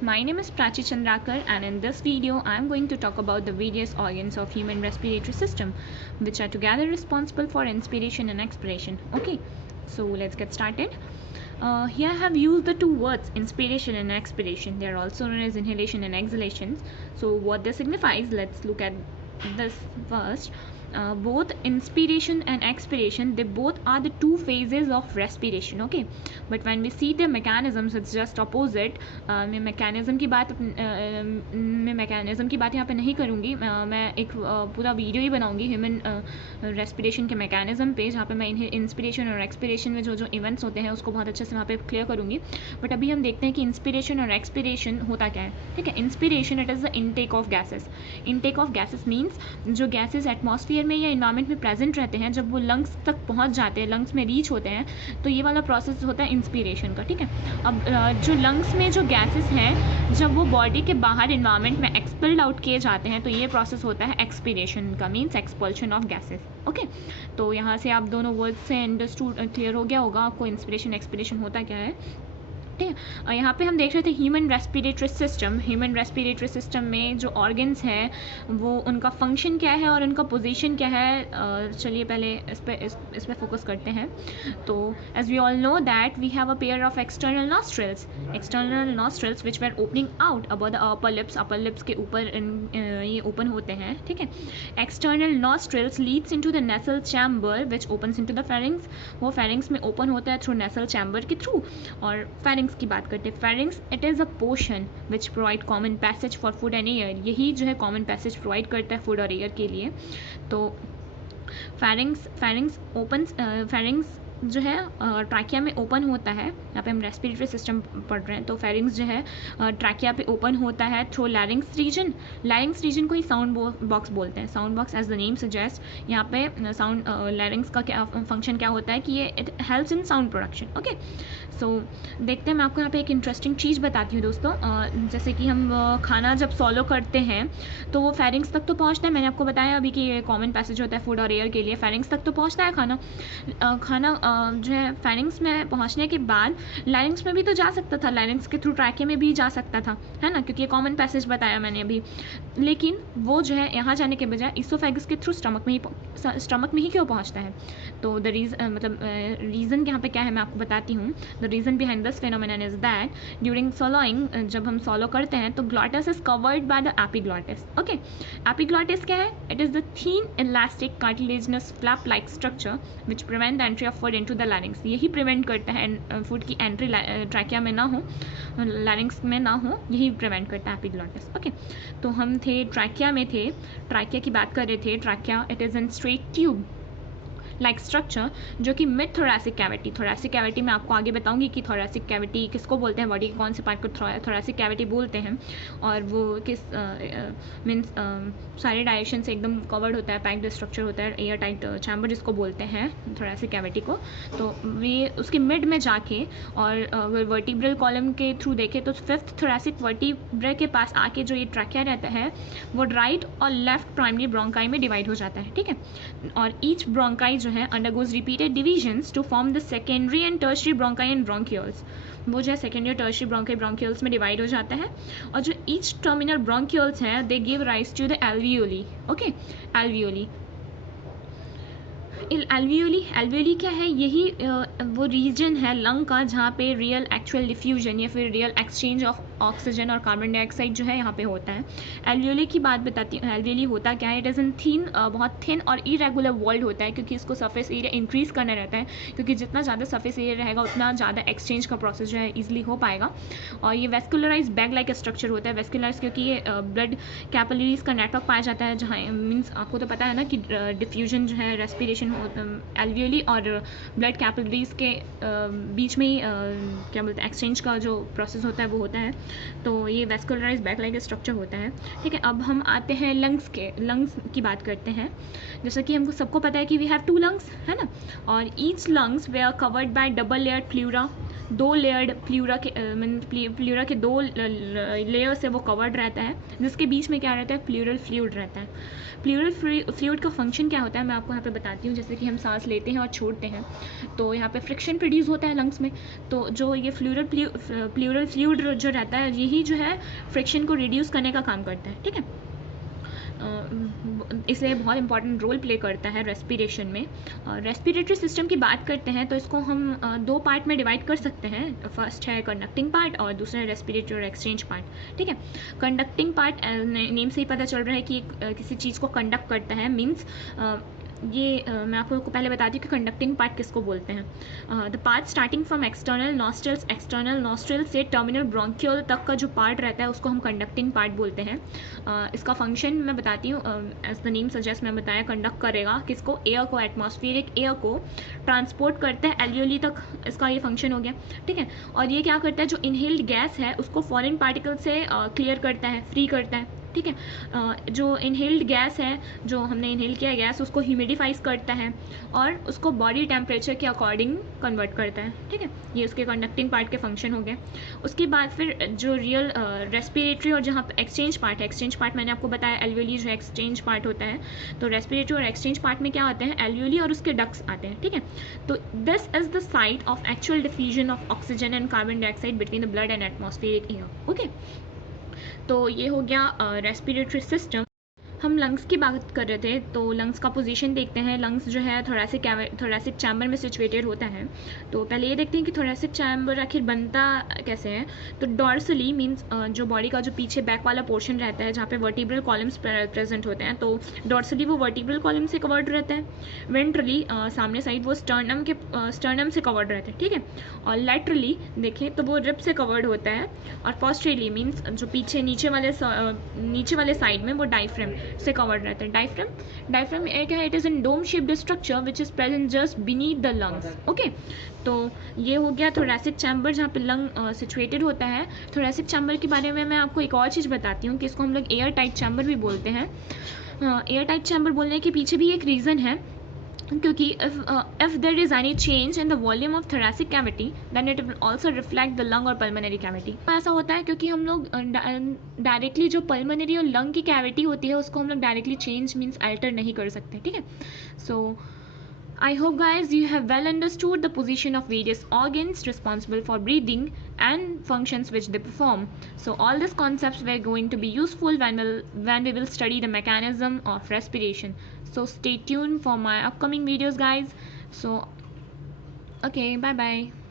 My name is Prachi Chandrakar, and in this video I am going to talk about the various organs of human respiratory system which are together responsible for inspiration and expiration. Okay, so let's get started. Here I have used the two words inspiration and expiration. They are also known as inhalation and exhalation. So what this signifies, let's look at this first. Both inspiration and expiration, they both are the two phases of respiration. Okay, but when we see the mechanisms, it's just opposite. मैं mechanism की बात यहाँ पे नहीं करूँगी. मैं एक पूरा वीडियो ही बनाऊँगी ह्यूमन रेस्पिरेशन के मैकेनिज्म पे, जहाँ पे मैं इंस्पिरेशन और एक्सपिरेशन में जो इवेंट्स होते हैं उसको बहुत अच्छे से वहाँ पे क्लियर करूँगी. बट अभी हम देखते हैं कि इंस्पिरेशन और एक्सपिरेशन होता क्या है. ठीक है, inspiration it is the intake of gases. Intake of gases means जो गैसेस एटमॉस्फेयर में या इन्वायरमेंट में प्रेजेंट रहते हैं, जब वो लंग्स तक पहुंच जाते हैं, लंग्स में रीच होते हैं, तो ये वाला प्रोसेस होता है इंस्पिरेशन का. ठीक है, अब जो लंग्स में जो गैसेस हैं, जब वो बॉडी के बाहर इन्वायरमेंट में एक्सपेल्ड आउट किए जाते हैं, तो ये प्रोसेस होता है एक्सपिरेशन का, means expulsion of gases. Okay, तो यहाँ से आप दोनों वर्ड्स से अंडरस्टूड क्लियर हो गया होगा आपको इंस्पिरेशन एक्सपिरेशन होता क्या है. ठीक है, यहाँ पे हम देख रहे थे human respiratory system. Human respiratory system में जो ऑर्गन्स हैं वो उनका फंक्शन क्या है और उनका पोजीशन क्या है. चलिए पहले इस पे फोकस करते हैं. तो as we all know that we have a pair of external nostrils which were opening out about the upper lips के ऊपर ये ओपन होते हैं. ठीक है, external nostrils leads into the nasal chamber which opens into the pharynx. वो pharynx में open होता है थ्रू नेसल चैम्बर के थ्रू. और फेरिंग्स की बात करते हैं. Pharynx it is a portion which provide common passage for food and air. यही जो है कॉमन पैसेज प्रोवाइड करता है फूड और एयर के लिए. तो फेरिंग्स जो है ट्रैकिया में ओपन होता है. यहाँ पे हम रेस्पिरेटरी सिस्टम पढ़ रहे हैं, तो फेरिंग्स जो है ट्रैकिया पे ओपन होता है through larynx region. Larynx region को ही साउंड बॉक्स बोलते हैं. Sound box as the name suggest. यहाँ पे साउंड लैरिंग्स का क्या फंक्शन क्या होता है कि ये it helps in sound production. Okay, so देखते हैं. मैं आपको यहाँ पे एक इंटरेस्टिंग चीज़ बताती हूँ दोस्तों. जैसे कि हम खाना जब सॉलो करते हैं तो वो फेरिंग्स तक तो पहुँचता है. मैंने आपको बताया अभी कि ये कॉमन पैसेज होता है फूड और एयर के लिए. फेरिंग्स तक तो पहुँचता है खाना जो है. फेरिंग्स में पहुँचने के बाद लैरिंग्स में भी तो जा सकता था, लैरिंग्स के थ्रू ट्रैकिया में भी जा सकता था, है ना, क्योंकि ये कॉमन पैसेज बताया मैंने अभी. लेकिन वो जो है यहाँ जाने के बजाय इसोफेगस के थ्रू स्टमक में ही क्यों पहुँचता है. तो द रीज़न यहाँ पे क्या है मैं आपको बताती हूँ. The reason behind this phenomenon is that during swallowing, जब हम सॉलो करते हैं तो glottis is covered by the epiglottis. Okay, epiglottis क्या है? It is the thin elastic cartilaginous flap like structure which prevent the entry of food into the larynx. यही prevent करता है फूड की एंट्री ट्रैकिया में ना हो, लैरिंग्स में ना हो, यही प्रिवेंट करता है एपिग्लॉटिस. ओके, तो हम थे ट्रैकिया में थे. ट्रैकिया की बात कर रहे थे. Trachea it is an straight tube like structure जो कि मिड थोरेसिक कैविटी में आपको आगे बताऊंगी कि थोरेसिक कैविटी किसको बोलते हैं, बॉडी के कौन से पार्ट को थोरेसिक कैविटी बोलते हैं, और वो किस मीन्स सारे डायरेक्शन से एकदम कवर्ड होता है, पैक्ड स्ट्रक्चर होता है, एयर टाइट चैम्बर जिसको बोलते हैं थोरेसिक कैविटी को. तो ये उसके मिड में जाके और अगर वर्टिब्रल कॉलम के थ्रू देखें तो फिफ्थ थोरेसिक वर्टिब्रा के पास आके जो ये ट्रैकिया रहता है वो राइट और लेफ्ट प्राइमरी ब्रोंकाई में डिवाइड हो जाता है. ठीक है, और ईच ब्रोंकाई जो है undergoes repeated divisions to form the secondary and tertiary bronchi and bronchioles. वो जो है सेकेंडरी और टर्शियरी ब्रोंकियल्स में डिवाइड हो जाता है. और जो ईच टर्मिनल ब्रोंक्यूल्स हैं they give rise to the alveoli. Okay, alveoli क्या है? यही वो रीजन है लंग का जहाँ पे रियल एक्चुअल डिफ्यूजन या फिर रियल एक्सचेंज ऑफ ऑक्सीजन और कार्बन डाइऑक्साइड जो है यहाँ पे होता है. एल्वियोली की बात बताती हूँ. एल्वियोली होता क्या है? इट इज़ इन थीन, बहुत थिन और इरेगुलर वॉल्ड होता है, क्योंकि इसको सरफेस एरिया इंक्रीज़ करना रहता है, क्योंकि जितना ज़्यादा सरफेस एरिया रहेगा उतना ज़्यादा एक्सचेंज का प्रोसेस जो है ईजिली हो पाएगा. और ये वेस्कुलराइज बैग लाइक स्ट्रक्चर होता है. वेस्कुलराइज क्योंकि ये ब्लड कैपिलरीज का नेटवर्क पाया जाता है, जहाँ मीन्स आपको तो पता है ना कि डिफ्यूजन जो है रेस्पिरेशन एल्वियोली और ब्लड कैपिलरीज के बीच में ही क्या बोलते हैं एक्सचेंज का जो प्रोसेस होता है वो होता है. तो ये वेस्कुलराइज बैक लाइक स्ट्रक्चर होता है. ठीक है, अब हम आते हैं लंग्स की बात करते हैं. जैसा कि हमको सबको पता है कि वी हैव 2 लंग्स, है ना, और each lungs they are covered by double layered pleura. दो लेयर्ड प्लूरा के प्लूरा के दो लेयर से वो कवर्ड रहता है, जिसके बीच में क्या रहता है, प्लूरल फ्लूइड रहता है। प्लूरल फ्लूइड का फंक्शन क्या होता है मैं आपको यहाँ पे बताती हूँ। जैसे कि हम सांस लेते हैं और छोड़ते हैं तो यहाँ पे फ्रिक्शन प्रोड्यूस होता है लंग्स में, तो जो ये प्लूरल फ्लूइड जो रहता है यही जो है फ्रिक्शन को रिड्यूस करने का काम करता है, ठीक है। इसलिए बहुत इंपॉर्टेंट रोल प्ले करता है रेस्पिरेशन में। रेस्पिरेटरी सिस्टम की बात करते हैं तो इसको हम दो पार्ट में डिवाइड कर सकते हैं। फर्स्ट है कंडक्टिंग पार्ट और दूसरा है रेस्पिरेटरी और एक्सचेंज पार्ट, ठीक है। कंडक्टिंग पार्ट नेम से ही पता चल रहा है कि किसी चीज़ को कंडक्ट करता है, मीन्स ये मैं आपको पहले बताती हूँ कि कंडक्टिंग पार्ट किसको बोलते हैं। The part starting from external nostril से टर्मिनल ब्रोंकियल तक का जो पार्ट रहता है उसको हम कंडक्टिंग पार्ट बोलते हैं। इसका फंक्शन मैं बताती हूँ, एज द नेम सजेस्ट मैं बताया, कंडक्ट करेगा किसको, एयर को, एटमॉस्फेरिक एयर को ट्रांसपोर्ट करता है एल्वियोली तक, इसका ये फंक्शन हो गया, ठीक है। और ये क्या करता है, जो इनहेल्ड गैस है उसको फॉरेन पार्टिकल से क्लियर करता है, फ्री करता है, ठीक है। जो इनहेल्ड गैस है, जो हमने इनहेल किया गैस, उसको ह्यूमिडिफाइज करता है और उसको बॉडी टेम्परेचर के अकॉर्डिंग कन्वर्ट करता है, ठीक है। ये उसके कंडक्टिंग पार्ट के फंक्शन हो गए। उसके बाद फिर जो रियल रेस्पिरेटरी और जहाँ एक्सचेंज पार्ट है, एक्सचेंज पार्ट मैंने आपको बताया एल्वियोली जो एक्सचेंज पार्ट होता है, तो रेस्पिरेटरी और एक्सचेंज पार्ट में क्या आते हैं, एल्वियोली और उसके डक्ट्स आते हैं, ठीक है। तो this is the site of actual diffusion of oxygen and carbon dioxide between the blood and atmospheric air, okay. तो ये हो गया रेस्पिरेटरी सिस्टम। हम लंग्स की बात कर रहे थे, तो लंग्स का पोजीशन देखते हैं। लंग्स जो है थोरैसिक चैम्बर में सिचुएटेड होता है। तो पहले ये देखते हैं कि थोरैसिक चैम्बर आखिर बनता कैसे है। तो डॉर्सली मीन्स जो बॉडी का जो पीछे बैक वाला पोर्शन रहता है जहाँ पे वर्टिब्रल कॉलम्स प्रेजेंट होते हैं, तो डॉर्सली वो वर्टिब्रल कॉलम से कवर्ड रहता है। वेंट्रली सामने साइड वो स्टर्नम से कवर्ड रहता है, ठीक है। और लैटरली देखें तो वो रिब से कवर्ड होता है। और पोस्टेरली मीन्स जो पीछे नीचे वाले साइड में वो डायफ्राम से कवर्ड रहता है। डायफ्राम एक है, it is in dome shaped structure which is present just beneath the lungs, okay. तो ये हो गया थोरैसिक चैम्बर जहाँ पे लंग सिचुएटेड होता है। थोरैसिक चैम्बर के बारे में मैं आपको एक और चीज़ बताती हूँ कि इसको हम लोग एयर टाइट चैम्बर भी बोलते हैं। एयर टाइट चैम्बर बोलने के पीछे भी एक रीज़न है, क्योंकि if there is any change in the volume of thoracic cavity then it will also reflect the lung or pulmonary cavity। ऐसा होता है क्योंकि हम लोग डायरेक्टली जो पल्मोनरी और लंग की कैविटी होती है उसको हम लोग डायरेक्टली चेंज मीन्स अल्टर नहीं कर सकते, ठीक है। सो I hope guys you have well understood the position of various organs responsible for breathing and functions which they perform. So all these concepts were going to be useful when we will study the mechanism of respiration. So stay tuned for my upcoming videos guys. So okay, bye bye.